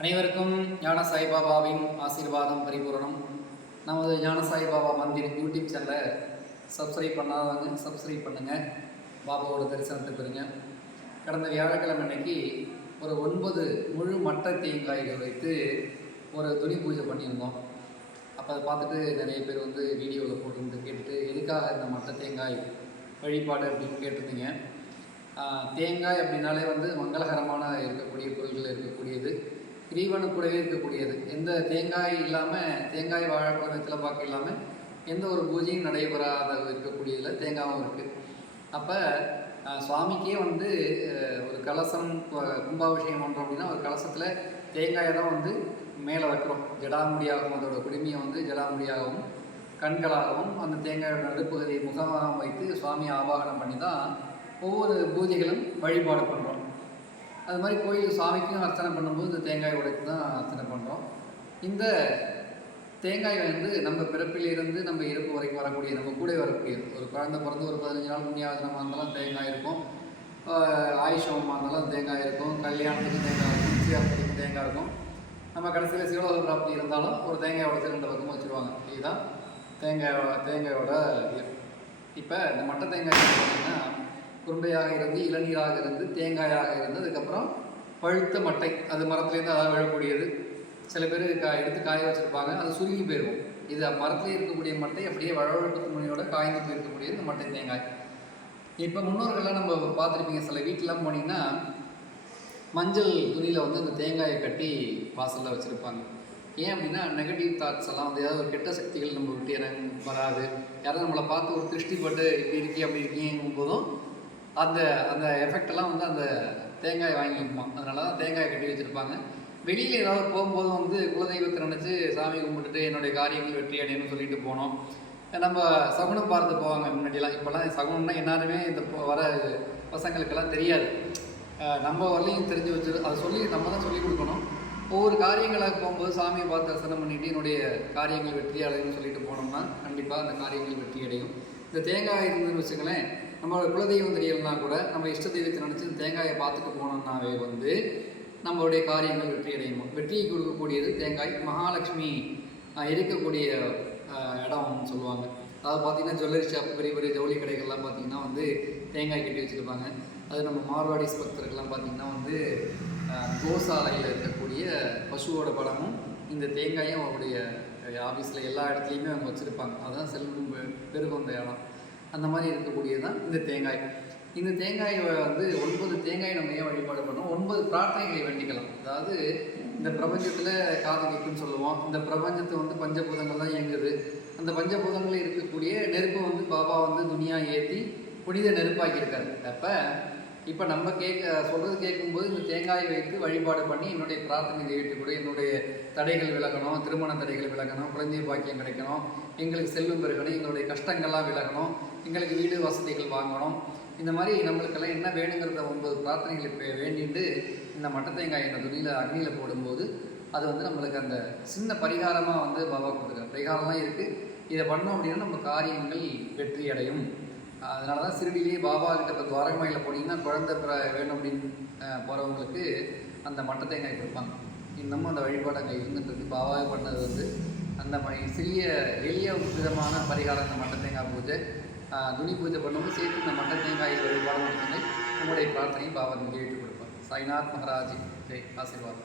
அனைவருக்கும் ஞான சாய்பாபாவின் ஆசீர்வாதம் பரிபூரணம். நமது ஞான சாய்பாபா மந்திர் யூடியூப் சேனலை சப்ஸ்கிரைப் பண்ணாதவங்க சப்ஸ்கிரைப் பண்ணுங்கள். பாபாவோட தரிசனத்தை பெறுங்க. கடந்த வியாழக்கிழமை அன்னைக்கு ஒரு 9 முழு மட்டை தேங்காய்கள் வைத்து ஒரு துணி பூஜை பண்ணியிருந்தோம். அப்போ அதை பார்த்துட்டு நிறைய பேர் வீடியோவில் போட்டு கேட்டுட்டு எதுக்காக இந்த மட்டை தேங்காய் வழிபாடு அப்படின்னு கேட்டிருந்தீங்க. தேங்காய் அப்படின்னாலே மங்களகரமான இருக்கக்கூடிய பொருள்கள் இருக்கக்கூடியது, இறைவனு கூடவே இருக்கக்கூடியது. எந்த தேங்காய் இல்லாமல், தேங்காய் வாழைப்பழம் வெத்தலை பாக்கு இல்லாமல் எந்த ஒரு பூஜையும் நடைபெறாத இருக்கக்கூடியதில் தேங்காயும் இருக்குது. அப்போ சுவாமிக்கே ஒரு கலசம் கும்பாபிஷேகம் பண்ணுறோம் அப்படின்னா ஒரு கலசத்தில் தேங்காயை தான் மேலே வைக்கிறோம். ஜடாமுடியாகவும் அதோட குடுமையை ஜடாமுடியாகவும் கண்களாகவும் அந்த தேங்காயோட நடுப்பகுதியை முகமாகவும் வைத்து சுவாமியை ஆவாகனம் பண்ணி தான் ஒவ்வொரு பூஜைகளும் வழிபாடு பண்ணுறோம். அது மாதிரி கோயில் சுவாமிக்கும் அர்ச்சனை பண்ணும்போது இந்த தேங்காய் உடைத்து தான் அர்ச்சனை பண்ணுறோம். இந்த தேங்காய் நம்ம பிறப்பிலிருந்து நம்ம இறப்பு வரைக்கும் வரக்கூடிய, நம்ம கூட வரக்கூடியது. ஒரு குழந்தை பிறந்து ஒரு 15 நாள் புண்ணியாவதனமாக இருந்தாலும் தேங்காய் இருக்கும், ஆயுஷமாக இருந்தாலும் தேங்காய் இருக்கும், கல்யாணத்துக்கு தேங்காய் இருக்கும், நிச்சயார்த்தத்துக்கு தேங்காய் இருக்கும். நம்ம கடைசியில் சிவலோக பிராப்தி இருந்தாலும் ஒரு தேங்காய் உடைச்சு 2 பக்கமும் வச்சுருவாங்க. இதுதான் தேங்காயோட இது. இப்போ இந்த மட்டை தேங்காய் பார்த்தீங்கன்னா குரும்பையாக இருந்து, இளநீராக இருந்து, தேங்காயாக இருந்து, அதுக்கப்புறம் பழுத்த மட்டை, அது மரத்துலேருந்து அதாவது விழக்கூடியது. சில பேர் எடுத்து காய வச்சுருப்பாங்க, அது சுருங்கி போயிடும். இது மரத்துலேயே இருக்கக்கூடிய மட்டை அப்படியே வழவழப்பு துணியோட காய்ந்து போயிருக்கக்கூடியது இந்த மட்டை தேங்காய். இப்போ முன்னோர்கள்லாம் நம்ம பார்த்துருப்பீங்க, சில வீட்டிலாம் போனீங்கன்னா மஞ்சள் துணியில் அந்த தேங்காயை கட்டி வாசலில் வச்சுருப்பாங்க. ஏன் அப்படின்னா நெகட்டிவ் தாட்ஸ் எல்லாம் ஏதாவது ஒரு கெட்ட சக்திகள் நம்ம விட்டு வராது. யாராவது நம்மளை பார்த்து ஒரு திருஷ்டிப்பட்டு இப்படி இருக்கி அப்படி இருக்கீங்கும் போதும் அந்த அந்த எஃபெக்டெல்லாம் அந்த தேங்காய் வாங்கி வைக்குமா. அதனால தான் தேங்காயை கட்டி வச்சுருப்பாங்க. வெளியில் ஏதாவது போகும்போது குலதெய்வத்தை நினச்சி சாமி கும்பிட்டுட்டு என்னுடைய காரியங்கள் வெற்றி அடையணும்னு சொல்லிட்டு போனோம். நம்ம சகுனம் பார்த்து போவாங்க முன்னாடியெல்லாம். இப்போல்லாம் சகுனம்னா எல்லாருமே இந்த வர பசங்களுக்கெல்லாம் தெரியாது. நம்ம வரலையும் தெரிஞ்சு வச்சு அதை நம்ம தான் சொல்லிக் கொடுக்கணும். ஒவ்வொரு காரியங்களாக போகும்போது சாமியை பார்த்து தரிசனம் பண்ணிவிட்டு என்னுடைய காரியங்கள் வெற்றி அடையும்னு சொல்லிட்டு போனோம்னா கண்டிப்பாக அந்த காரியங்கள் வெற்றி அடையும். இந்த தேங்காய் இருந்துன்னு வச்சுங்களேன், நம்மளோட குலதெய்வம் தெரியலனா கூட நம்ம இஷ்ட தெய்வத்தை நினச்சி தேங்காயை பார்த்துட்டு போனோம்னாவே நம்மளுடைய காரியங்கள் வெற்றி அடையும். வெற்றியை கொடுக்கக்கூடியது தேங்காய். மகாலட்சுமி இருக்கக்கூடிய இடம்னு சொல்லுவாங்க. அதாவது பார்த்திங்கன்னா ஜுவல்லரி ஷாப், பெரிய பெரிய ஜவுளி கடைகள்லாம் பார்த்திங்கன்னா தேங்காய் கட்டி வச்சுருப்பாங்க. அது நம்ம மார்வாடிஸ் பக்தர்கள்லாம் பார்த்திங்கன்னா கோசாலையில் இருக்கக்கூடிய பசுவோட படமும் இந்த தேங்காயும் அவருடைய ஆஃபீஸில் எல்லா இடத்துலையுமே அவங்க வச்சுருப்பாங்க. அதுதான் செல்வம் பெருகும் அந்த இடம். அந்த மாதிரி இருக்கக்கூடியது தான் இந்த தேங்காய். இந்த தேங்காயை 9 தேங்காய் நம்ம ஏன் வழிபாடு பண்ணோம், 9 பிரார்த்தனைகளை வேண்டிக்கலாம். அதாவது இந்த பிரபஞ்சத்தில் காது கேட்குன்னு சொல்லுவோம். இந்த பிரபஞ்சத்தை பஞ்சபூதங்கள் தான் இயங்குது. அந்த பஞ்சபூதங்களில் இருக்கக்கூடிய நெருப்பு பாபா துணியா ஏற்றி புனித நெருப்பாக்கியிருக்காரு. அப்போ இப்போ நம்ம சொல்கிறது கேட்கும்போது இந்த தேங்காயை வைத்து வழிபாடு பண்ணி என்னுடைய பிரார்த்தனை நிறைவேற்றக்கூட, என்னுடைய தடைகள் விலகணும், திருமண தடைகள் விலகணும், குழந்தை பாக்கியம் கிடைக்கணும், எங்களுக்கு செல்வம் பெருகணும், எங்களுடைய கஷ்டங்கள்லாம் விலகணும், எங்களுக்கு வீடு வசதிகள் வாங்கணும், இந்த மாதிரி நம்மளுக்கெல்லாம் என்ன வேணுங்கிறத 9 பிரார்த்தனைகள் இப்போ வேண்டிட்டு இந்த மட்டை தேங்காய் இந்த துணியில் அக்னியில் போடும்போது அது நம்மளுக்கு அந்த சின்ன பரிகாரமாக பாபா கொடுத்துருக்காரு. பரிகாரம்லாம் இருக்குது. இதை பண்ணோம் அப்படின்னா நம்ம காரியங்கள் வெற்றி அடையும். அதனால தான் சிறுடியிலேயே பாபா கிட்ட இப்போ துவாரகமாயில் போனீங்கன்னா குழந்தை வேணும் அப்படின்னு போகிறவங்களுக்கு அந்த மட்டை தேங்காய் கொடுப்பாங்க. இன்னமும் அந்த வழிபாடு அங்கே இருந்துன்றது. பாபாவே பண்ணது அந்த மாதிரி சிறிய எளிய விதமான பரிகாரம். அந்த மட்டை தேங்காய் பூஜை, துணி பூஜை பண்ணும்போது சேர்த்து இந்த மட்டை தேங்காய் வழிபாடு நடத்துங்க. நம்முடைய பிரார்த்தனையும் பாபா நிறைவேற்றி கொடுப்பார். சாய்நாத் மகாராஜ் ஜெய். ஆசீர்வாதம்.